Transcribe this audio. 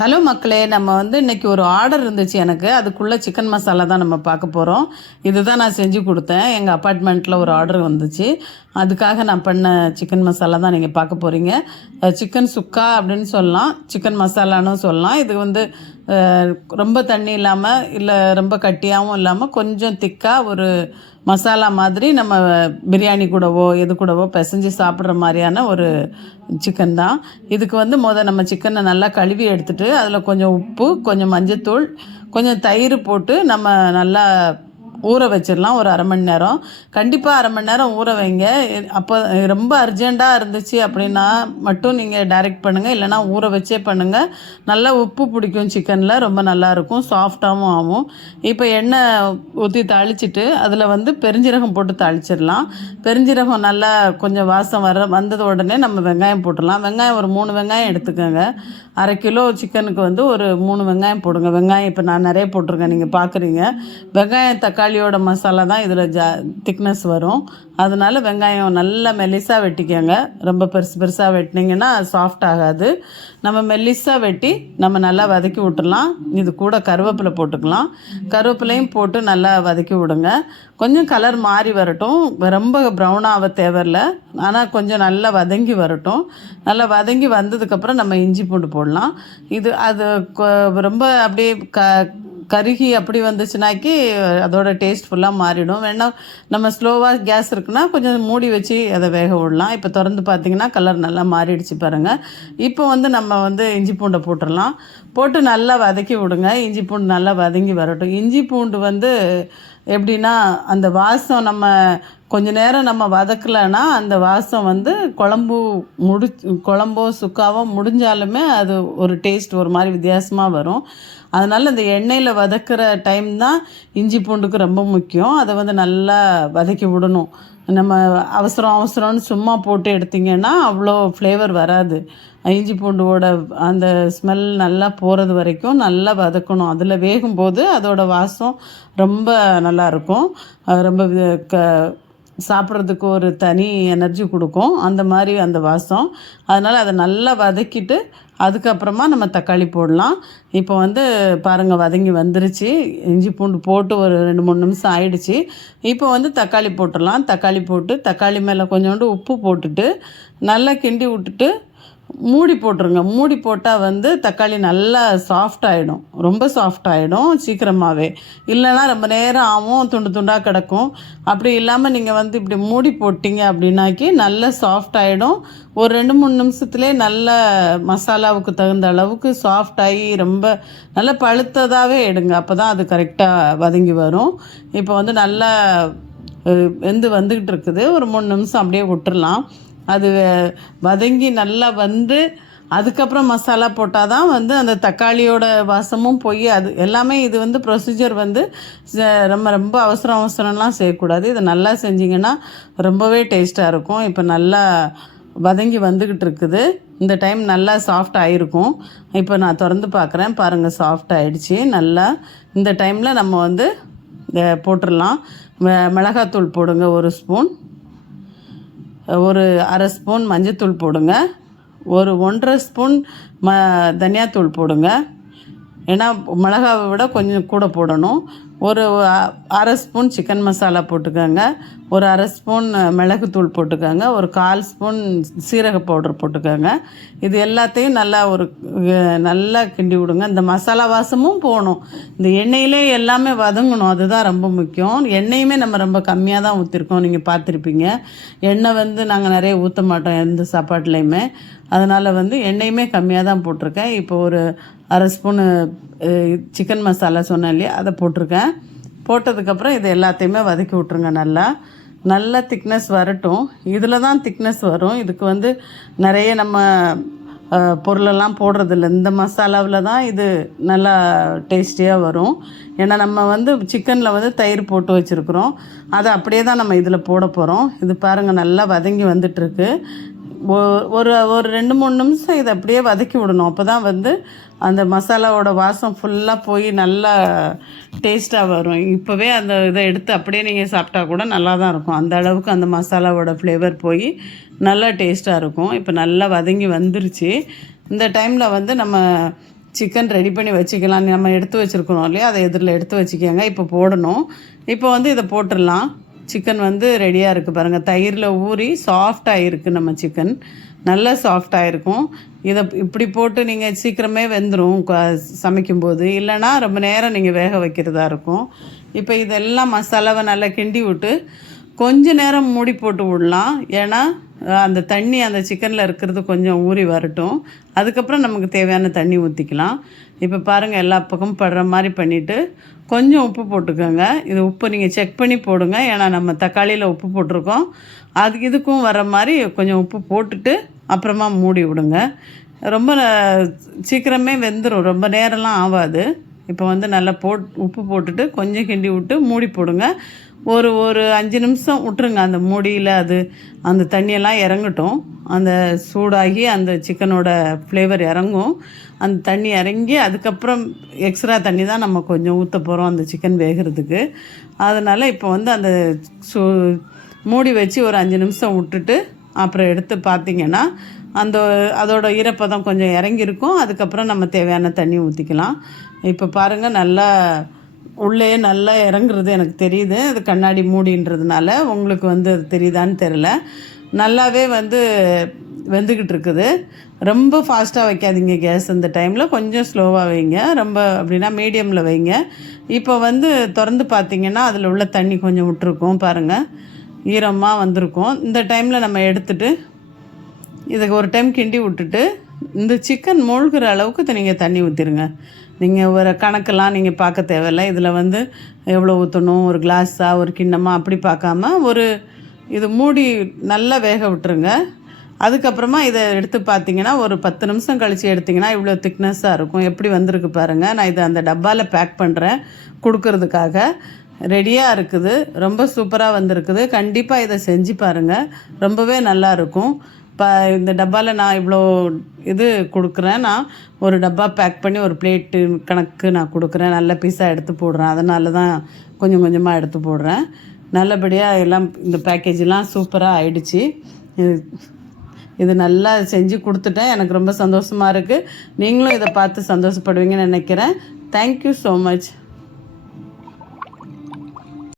Hello மக்களே, நம்ம இன்றைக்கி ஒரு ஆர்டர் இருந்துச்சு எனக்கு. அதுக்குள்ளே சிக்கன் மசாலா தான் நம்ம பார்க்க போகிறோம். இதுதான் நான் செஞ்சு கொடுத்தேன். எங்கள் அப்பார்ட்மெண்ட்டில் ஒரு ஆர்டர் வந்துச்சு. அதுக்காக நான் பண்ண சிக்கன் மசாலா தான் நீங்கள் பார்க்க போகிறீங்க. சிக்கன் சுக்கா அப்படின்னு சொல்லலாம், சிக்கன் மசாலான்னு சொல்லலாம். இது ரொம்ப தண்ணி இல்லாமல், இல்லை ரொம்ப கட்டியாகவும் இல்லாமல், கொஞ்சம் திக்காக ஒரு மசாலா மாதிரி நம்ம பிரியாணி கூடவோ எது கூடவோ பிசைஞ்சு சாப்பிட்ற மாதிரியான ஒரு சிக்கன் தான். இதுக்கு நம்ம சிக்கனை நல்லா கழுவி எடுத்துகிட்டு அதில் கொஞ்சம் உப்பு, கொஞ்சம் மஞ்சத்தூள், கொஞ்சம் தயிர் போட்டு நம்ம நல்லா ஊற வச்சிடலாம். ஒரு அரை மணி நேரம், கண்டிப்பாக அரை மணி நேரம் ஊற வைங்க. அப்போ ரொம்ப அர்ஜெண்ட்டாக இருந்துச்சு அப்படின்னா மட்டும் நீங்கள் டைரெக்ட் பண்ணுங்கள், இல்லைனா ஊற வச்சே பண்ணுங்கள். நல்லா உப்பு பிடிக்கும் சிக்கனில், ரொம்ப நல்லாயிருக்கும், சாஃப்டாகவும் ஆகும். இப்போ எண்ணெய் ஊற்றி தாளிச்சிட்டு அதில் பெருஞ்சீரகம் போட்டு தாளிச்சிடலாம். பெருஞ்சீரகம் நல்லா கொஞ்சம் வாசம் வந்தது உடனே நம்ம வெங்காயம் போட்டுடலாம். வெங்காயம் ஒரு 3 வெங்காயம் எடுத்துக்கோங்க. அரை கிலோ சிக்கனுக்கு ஒரு 3 வெங்காயம் போடுங்க. வெங்காயம் இப்போ நான் நிறைய போட்டிருக்கேன், நீங்கள் பார்க்குறீங்க. வெங்காயம் தக்காளியோட மசாலா தான் இதில் திக்னஸ் வரும். அதனால் வெங்காயம் நல்லா மெல்லிஸாக வெட்டிக்கோங்க. ரொம்ப பெருசாக வெட்டினீங்கன்னா சாஃப்ட் ஆகாது. நம்ம மெல்லிஸாக வெட்டி நம்ம நல்லா வதக்கி விட்டுடலாம். இது கூட கருவேப்பிலை போட்டுக்கலாம். கருவேப்பிலையும் போட்டு நல்லா வதக்கி விடுங்க. கொஞ்சம் கலர் மாறி வரட்டும், ரொம்ப ப்ரௌனாக தேவையில்லை, ஆனால் கொஞ்சம் நல்லா வதங்கி வரட்டும். நல்லா வதங்கி வந்ததுக்கப்புறம் நம்ம இஞ்சி பூண்டு போடலாம். அது ரொம்ப அப்படியே கருகி அப்படி வந்துச்சுனாக்கி அதோட டேஸ்ட் ஃபுல்லாக மாறிடும். வேணால் நம்ம ஸ்லோவாக கேஸ் இருக்குன்னா கொஞ்சம் மூடி வச்சு அதை வேக விடலாம். இப்போ திறந்து பார்த்திங்கன்னா கலர் நல்லா மாறிடுச்சு பாருங்கள். இப்போ நம்ம இஞ்சி பூண்டை போட்டுடலாம். போட்டு நல்லா வதக்கி விடுங்க. இஞ்சி பூண்டு நல்லா வதங்கி வரட்டும். இஞ்சி பூண்டு எப்படின்னா அந்த வாசம் நம்ம கொஞ்ச நேரம் நம்ம வதக்கலைன்னா அந்த வாசம் குழம்போ சுக்காவோ முடிஞ்சாலுமே அது ஒரு டேஸ்ட் ஒரு மாதிரி வித்தியாசமாக வரும். அதனால் இந்த எண்ணெயில் வதக்கிற டைம் தான் இஞ்சி பூண்டுக்கு ரொம்ப முக்கியம். அதை நல்லா வதக்கி விடணும். நம்ம அவசரம்னு சும்மா போட்டு எடுத்திங்கன்னா அவ்வளோ ஃப்ளேவர் வராது. இஞ்சி பூண்டோட அந்த ஸ்மெல் நல்லா போகிறது வரைக்கும் நல்லா வதக்கணும். அதில் வேகும்போது அதோட வாசம் ரொம்ப நல்லாயிருக்கும். ரொம்ப சாப்பிட்றதுக்கு ஒரு தனி எனர்ஜி கொடுக்கும் அந்த மாதிரி அந்த வாசம். அதனால் அதை நல்லா வதக்கிட்டு அதுக்கப்புறமா நம்ம தக்காளி போடலாம். இப்போ பாருங்கள், வதங்கி வந்துருச்சு. இஞ்சி பூண்டு போட்டு ஒரு 2-3 நிமிஷம் ஆயிடுச்சு. இப்போ தக்காளி போட்டுடலாம். தக்காளி போட்டு தக்காளி மேலே கொஞ்சோண்டு உப்பு போட்டுட்டு நல்லா கிண்டி விட்டுட்டு மூடி போட்டுருங்க. மூடி போட்டால் தக்காளி நல்லா சாஃப்டாகிடும், ரொம்ப சாஃப்டாகிடும் சீக்கிரமாகவே. இல்லைனா ரொம்ப நேரம் ஆகும், துண்டு துண்டாக கிடக்கும். அப்படி இல்லாமல் நீங்கள் இப்படி மூடி போட்டிங்க அப்படின்னாக்கி நல்லா சாஃப்டாகிடும். ஒரு 2-3 நிமிஷத்துலேயே நல்ல மசாலாவுக்கு தகுந்த அளவுக்கு சாஃப்டாகி ரொம்ப நல்லா பழுத்ததாகவே எடுங்க. அப்போ தான் அது கரெக்டாக வதங்கி வரும். இப்போ நல்லா வந்துக்கிட்டு இருக்குது. ஒரு 3 நிமிஷம் அப்படியே விட்டுறலாம். அது வதங்கி நல்லா அதுக்கப்புறம் மசாலா போட்டால் தான் அந்த தக்காளியோட வாசமும் போய் அது எல்லாமே இது ப்ரொசீஜர் ரொம்ப அவசரம்லாம் செய்யக்கூடாது. இதை நல்லா செஞ்சிங்கன்னா ரொம்பவே டேஸ்ட்டாக இருக்கும். இப்போ நல்லா வதங்கி வந்துக்கிட்டு இருக்குது. இந்த டைம் நல்லா சாஃப்ட் ஆகிருக்கும். இப்போ நான் திறந்து பார்க்குறேன், பாருங்கள், சாஃப்ட் ஆகிடுச்சி நல்லா. இந்த டைமில் நம்ம போட்டுடலாம். மிளகாத்தூள் போடுங்க 1 ஸ்பூன், ஒரு அரை ஸ்பூன் மஞ்சத்தூள் போடுங்க, ஒரு 1.5 ஸ்பூன் தனியாத்தூள் போடுங்க. ஏன்னா மிளகாவை விட கொஞ்சம் கூட போடணும். ஒரு அரை ஸ்பூன் சிக்கன் மசாலா போட்டுக்கோங்க, ஒரு அரை ஸ்பூன் மிளகுத்தூள் போட்டுக்கோங்க, ஒரு 1/4 ஸ்பூன் சீரக பவுடர் போட்டுக்கோங்க. இது எல்லாத்தையும் நல்லா கிண்டி விடுங்க. இந்த மசாலா வாசமும் போகணும். இந்த எண்ணெயிலே எல்லாமே வதங்கணும், அதுதான் ரொம்ப முக்கியம். எண்ணெயுமே நம்ம ரொம்ப கம்மியாக தான் ஊற்றிருக்கோம், நீங்கள் பார்த்துருப்பீங்க. எண்ணெய் நாங்கள் நிறைய ஊற்ற மாட்டோம் எந்த சாப்பாட்லேயுமே. அதனால் எண்ணெயுமே கம்மியாக தான் போட்டிருக்கேன். இப்போ ஒரு அரை ஸ்பூனு சிக்கன் மசாலா சொன்னேன் இல்லையா, அதை போட்டிருக்கேன். போட்டதுக்கப்புறம் இது எல்லாத்தையுமே வதக்கி விட்ருங்க. நல்லா திக்னஸ் வரட்டும். இதில் தான் திக்னஸ் வரும். இதுக்கு நிறைய நம்ம பொருளெல்லாம் போடுறதில்ல. இந்த மசாலாவில் தான் இது நல்லா டேஸ்டியாக வரும். ஏன்னா நம்ம சிக்கனில் தயிர் போட்டு வச்சுருக்குறோம், அதை அப்படியே தான் நம்ம இதில் போட போகிறோம். இது பாருங்கள், நல்லா வதங்கி வந்துட்டுருக்கு. ஒரு 2-3 நிமிஷம் இதை அப்படியே வதக்கி விடணும். அப்போ தான் அந்த மசாலாவோட வாசம் ஃபுல்லாக போய் நல்லா டேஸ்ட்டாக வரும். இப்போவே அந்த இதை எடுத்து அப்படியே நீங்கள் சாப்பிட்டா கூட நல்லா தான் இருக்கும். அந்த அளவுக்கு அந்த மசாலாவோட ஃப்ளேவர் போய் நல்லா டேஸ்ட்டாக இருக்கும். இப்போ நல்லா வதங்கி வந்துருச்சு. இந்த டைமில் நம்ம சிக்கன் ரெடி பண்ணி வச்சுக்கலாம். நம்ம எடுத்து வச்சுருக்கணும் இல்லையா, அதை எதிரில் எடுத்து வச்சுக்கோங்க. இப்போ போடணும். இப்போ வந்து இதை போட்டுடலாம். சிக்கன் வந்து ரெடியாக இருக்குது பாருங்கள். தயிரில் ஊறி சாஃப்டாக இருக்குது நம்ம சிக்கன். நல்லா சாஃப்டாக இருக்கும். இதை இப்படி போட்டு நீங்கள் சீக்கிரமே வெந்துடும் சமைக்கும்போது. இல்லைனா ரொம்ப நேரம் நீங்கள் வேக வைக்கிறதா இருக்கும். இப்போ இதெல்லாம் மசாலாவை நல்லா கிண்டி விட்டு கொஞ்ச நேரம் மூடி போட்டு விடலாம். ஏன்னா அந்த தண்ணி அந்த சிக்கனில் இருக்கிறது கொஞ்சம் ஊறி வரட்டும். அதுக்கப்புறம் நமக்கு தேவையான தண்ணி ஊற்றிக்கலாம். இப்போ பாருங்கள், எல்லா பக்கமும் படுற மாதிரி பண்ணிவிட்டு கொஞ்சம் உப்பு போட்டுக்கோங்க. இது உப்பு நீங்கள் செக் பண்ணி போடுங்க. ஏன்னா நம்ம தக்காளியில் உப்பு போட்டிருக்கோம். இதுக்கும் வர மாதிரி கொஞ்சம் உப்பு போட்டுட்டு அப்புறமா மூடி விடுங்க. ரொம்ப சீக்கிரமே வெந்துடும், ரொம்ப நேரம்லாம் ஆகாது. இப்போ வந்து நல்லா உப்பு போட்டுட்டு கொஞ்சம் கிண்டி விட்டு மூடி போடுங்க. ஒரு 5 நிமிஷம் விட்டுருங்க. அந்த மூடியில் அந்த தண்ணியெல்லாம் இறங்கட்டும். அந்த சூடாகி அந்த சிக்கனோட ஃப்ளேவர் இறங்கும். அந்த தண்ணி இறங்கி அதுக்கப்புறம் எக்ஸ்ட்ரா தண்ணி தான் நம்ம கொஞ்சம் ஊற்ற போகிறோம் அந்த சிக்கன் வேகிறதுக்கு. அதனால் இப்போ வந்து அந்த மூடி வச்சு ஒரு 5 நிமிஷம் விட்டுட்டு அப்புறம் எடுத்து பார்த்திங்கன்னா அதோட ஈரப்பதம் கொஞ்சம் இறங்கியிருக்கும். அதுக்கப்புறம் நம்ம தேவையான தண்ணி ஊற்றிக்கலாம். இப்போ பாருங்கள், நல்லா உள்ளே நல்லா இறங்குறது எனக்கு தெரியுது. அது கண்ணாடி மூடின்றதுனால உங்களுக்கு வந்து அது தெரியுதான்னு தெரில. நல்லாவே வந்து வெந்துக்கிட்டு இருக்குது. ரொம்ப ஃபாஸ்ட்டாக வைக்காதீங்க கேஸ் இந்த டைமில். கொஞ்சம் ஸ்லோவாக வைங்க. ரொம்ப அப்படின்னா மீடியமில் வைங்க. இப்போ வந்து திறந்து பார்த்திங்கன்னா அதில் உள்ள தண்ணி கொஞ்சம் விட்டுருக்கோம் பாருங்கள், ஈரமாக வந்திருக்கும். இந்த டைமில் நம்ம எடுத்துகிட்டு இதுக்கு ஒரு டைம் கிண்டி விட்டுட்டு இந்த சிக்கன் மூழ்கிற அளவுக்கு நீங்கள் தண்ணி ஊற்றிடுங்க. நீங்கள் ஒரு கணக்கெல்லாம் நீங்கள் பார்க்க தேவையில்லை. இதில் வந்து எவ்வளோ ஊற்றணும், ஒரு கிளாஸா ஒரு கிண்ணமா அப்படி பார்க்காம இது மூடி நல்லா வேக விட்டுருங்க. அதுக்கப்புறமா இதை எடுத்து பார்த்தீங்கன்னா ஒரு 10 நிமிஷம் கழித்து எடுத்திங்கன்னா இவ்வளோ திக்னஸ்ஸாக இருக்கும். எப்படி வந்திருக்கு பாருங்கள். நான் இதை அந்த டப்பாவில் பேக் பண்ணுறேன் கொடுக்கறதுக்காக. ரெடியாக இருக்குது. ரொம்ப சூப்பராக வந்திருக்குது. கண்டிப்பாக இதை செஞ்சு பாருங்கள், ரொம்பவே நல்லாயிருக்கும். இப்போ இந்த டப்பாவில் நான் இவ்வளோ கொடுக்குறேன். நான் ஒரு டப்பா பேக் பண்ணி ஒரு பிளேட்டு கணக்கு நான் கொடுக்குறேன். நல்ல பீஸாக எடுத்து போடுறேன். அதனால தான் கொஞ்சம் கொஞ்சமாக எடுத்து போடுறேன். நல்லபடியாக எல்லாம் இந்த பேக்கேஜெலாம் சூப்பராக ஆயிடுச்சு. இது நல்லா செஞ்சு கொடுத்துட்டேன். எனக்கு ரொம்ப சந்தோஷமாக இருக்குது. நீங்களும் இதை பார்த்து சந்தோஷப்படுவீங்கன்னு நினைக்கிறேன். Thank you so much.